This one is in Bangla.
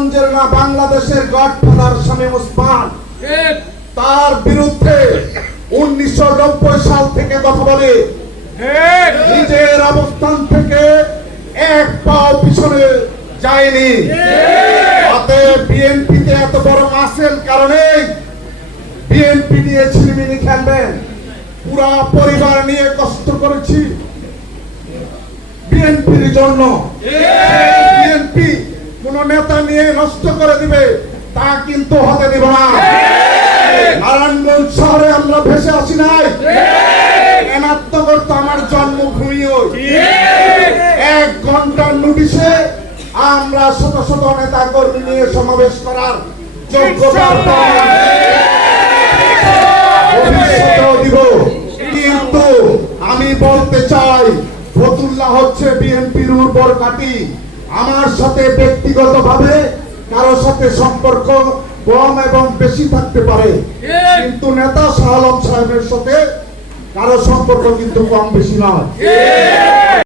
নারায়ণগঞ্জের না বাংলাদেশের গডফাদার শামীম ওসমান তার বিরুদ্ধে 1990 সাল থেকে কথা বলে নিজের অবস্থান থেকে এক পাও পিছনে যায়নি। বিএনপিতে এত বড় মাসেল কারণে বিএনপি নিয়ে ছিলিমিলি খেলবেন। পুরা পরিবার নিয়ে কষ্ট করেছি বিএনপির জন্য। বিএনপি কোন নেতা নিয়ে নষ্ট করে দিবে তা কিন্তু হতে দিব না। নারায়ণগঞ্জ শহরে আমরা ভেসে আসি নাই, এনাত্মকর তো আমার জন্মভূমিও। 1 ঘন্টার নোটিশে আমরা শত শত নেতা কর্মী নিয়ে সমাবেশ করার যোগ্যতা দিব। কিন্তু আমি বলতে চাই ফতুল্লাহ হচ্ছে বিএনপির উর্বর কাটি। আমার সাথে ব্যক্তিগতভাবে কারো সাথে সম্পর্ক কম এবং বেশি থাকতে পারে, কিন্তু নেতা শাহ আলম সাহেবের সাথে কারো সম্পর্ক কিন্তু কম বেশি নয়।